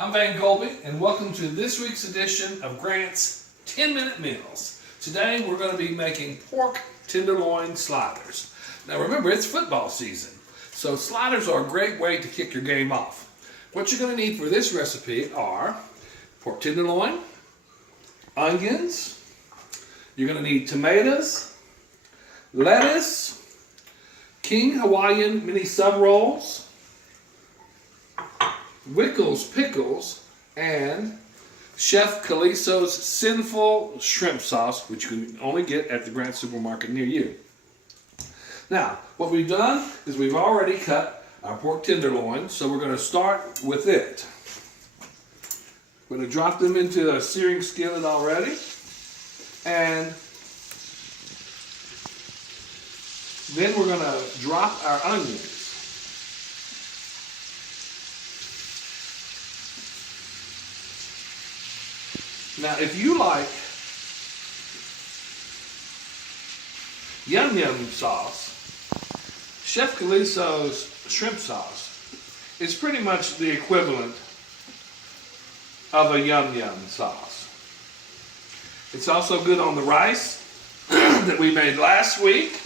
I'm Van Colby, and welcome to this week's edition of Grant's 10-Minute Meals. Today we're going to be making pork tenderloin sliders. Now remember, it's football season, so sliders are a great way to kick your game off. What you're going to need for this recipe are pork tenderloin, onions, you're going to need tomatoes, lettuce, King Hawaiian mini sub rolls, Wickles pickles, and Chef Caliso's Sinful Shrimp Sauce, which you can only get at the Grant Supermarket near you. Now, what we've done is we've already cut our pork tenderloin, so we're going to start with it. We're going to drop them into a searing skillet already, and then we're going to drop our onions. Now, if you like Yum Yum sauce, Chef Caliso's shrimp sauce is pretty much the equivalent of a Yum Yum sauce. It's also good on the rice that we made last week.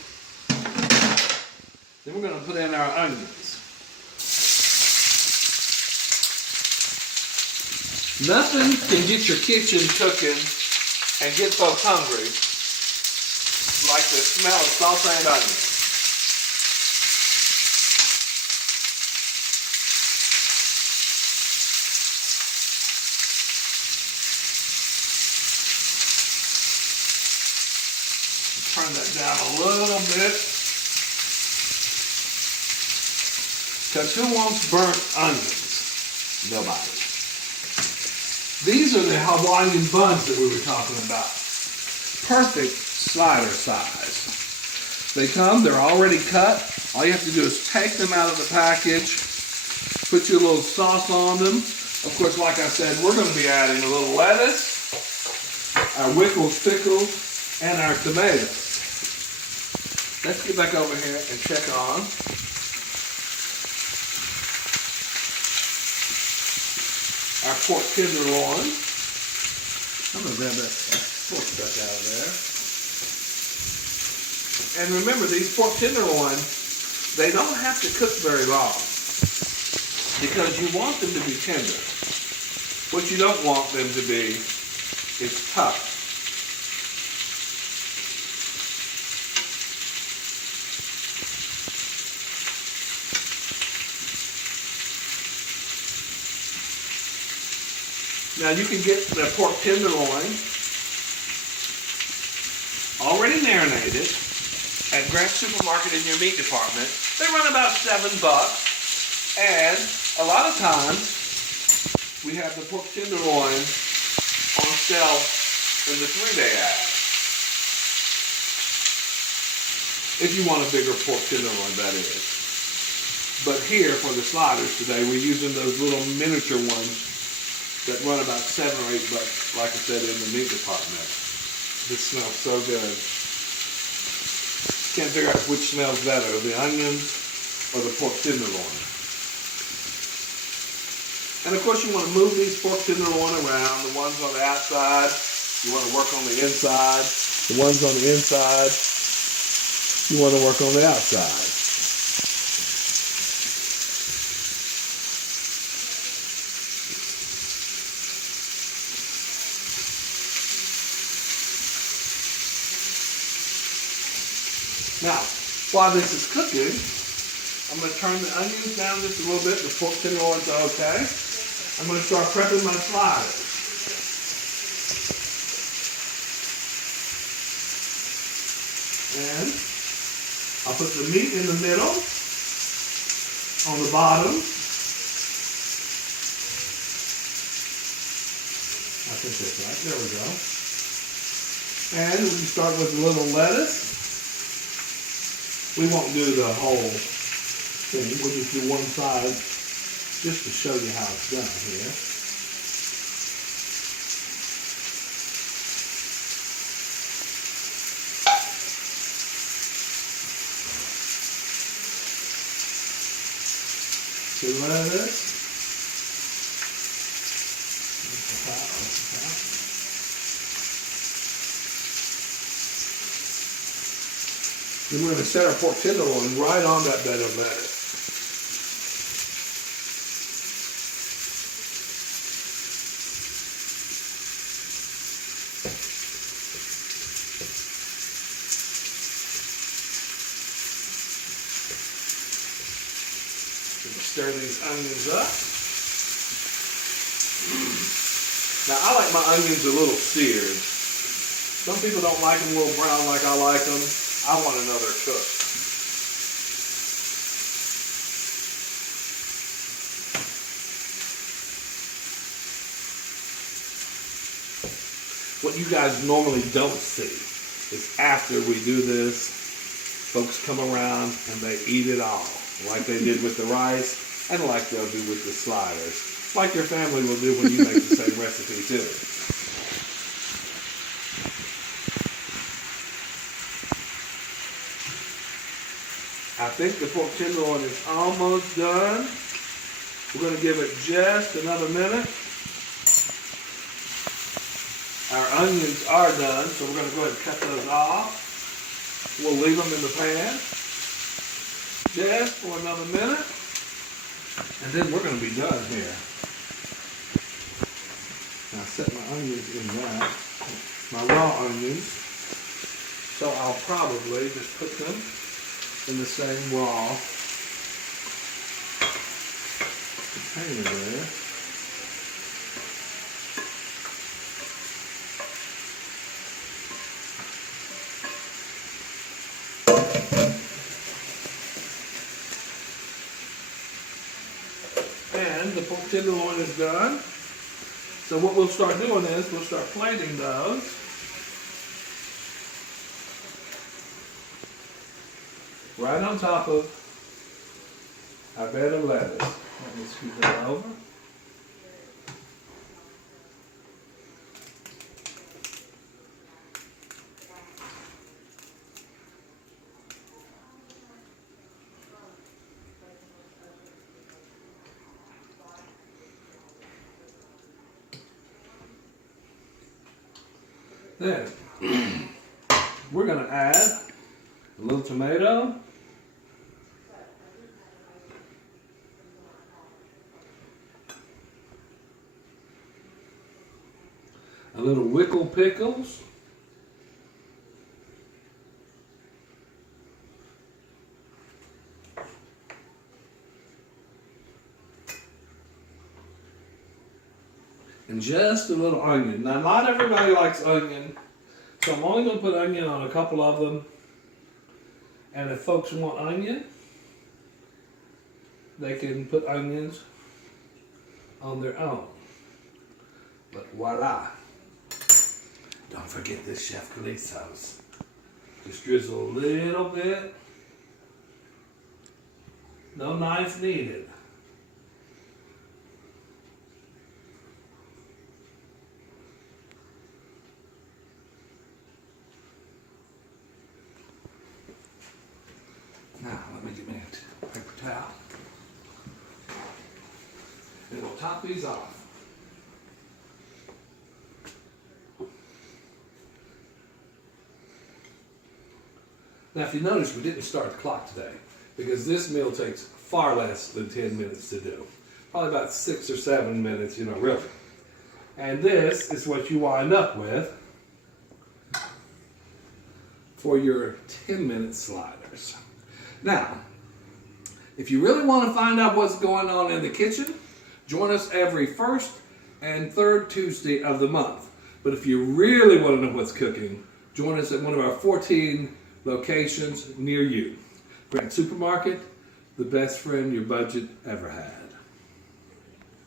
Then we're going to put in our onions. Nothing can get your kitchen cooking and get folks hungry like the smell of sauteed onions. Turn that down a little bit. Because who wants burnt onions? Nobody. These are the Hawaiian buns that we were talking about. Perfect slider size. They're already cut. All you have to do is take them out of the package, put your little sauce on them. Of course, like I said, we're going to be adding a little lettuce, our Wickles pickles, and our tomatoes. Let's get back over here and check on our pork tenderloin. I'm going to grab that pork stuck out of there. And remember, these pork tenderloin, they don't have to cook very long because you want them to be tender. What you don't want them to be is tough. Now you can get the pork tenderloin already marinated at Grant Supermarket in your meat department. They run about $7, and a lot of times we have the pork tenderloin on sale in the 3-day ad. If you want a bigger pork tenderloin, that is. But here for the sliders today, we're using those little miniature ones that run about $7 or $8, like I said, in the meat department. This smells so good. Can't figure out which smells better, the onions or the pork tenderloin. And of course you want to move these pork tenderloin around. The ones on the outside, you want to work on the inside. The ones on the inside, you want to work on the outside. Now, while this is cooking, I'm going to turn the onions down just a little bit. The pork tenderloins are okay. I'm going to start prepping my sliders. And I'll put the meat in the middle, on the bottom. I think that's right. There we go. And we can start with a little lettuce. We won't do the whole thing. We'll just do one side just to show you how it's done here. The lettuce. Then we're going to set our pork tenderloin right on that bed of lettuce. Stir these onions up. Now I like my onions a little seared. Some people don't like them a little brown like I like them. I want another cook. What you guys normally don't see is after we do this, folks come around and they eat it all. Like they did with the rice, and like they'll do with the sliders. Like your family will do when you make the same recipe too. I think the pork tenderloin is almost done. We're going to give it just another minute. Our onions are done, so we're going to go ahead and cut those off. We'll leave them in the pan just for another minute, and then we're going to be done here. Now set my onions in that, my raw onions, so I'll probably just put them in the same raw container there. And the pork tenderloin is done. So what we'll start doing is we'll start plating those. Right on top of our bed of lettuce. Let me scoot that over. Then we're going to add a little tomato, a little wickle pickles, and just a little onion. Now, not everybody likes onion, so I'm only going to put onion on a couple of them. And if folks want onion, they can put onions on their own. But voila. Don't forget this Chef Khalid sauce. Just drizzle a little bit. No knife needed. Now, let me get me a paper towel. And we'll top these off. Now, if you notice, we didn't start the clock today because this meal takes far less than 10 minutes to do. Probably about 6 or 7 minutes, really. And this is what you wind up with for your 10-minute sliders. Now, if you really want to find out what's going on in the kitchen, join us every first and third Tuesday of the month. But if you really want to know what's cooking, join us at one of our 14 locations near you. Grant Supermarket, the best friend your budget ever had.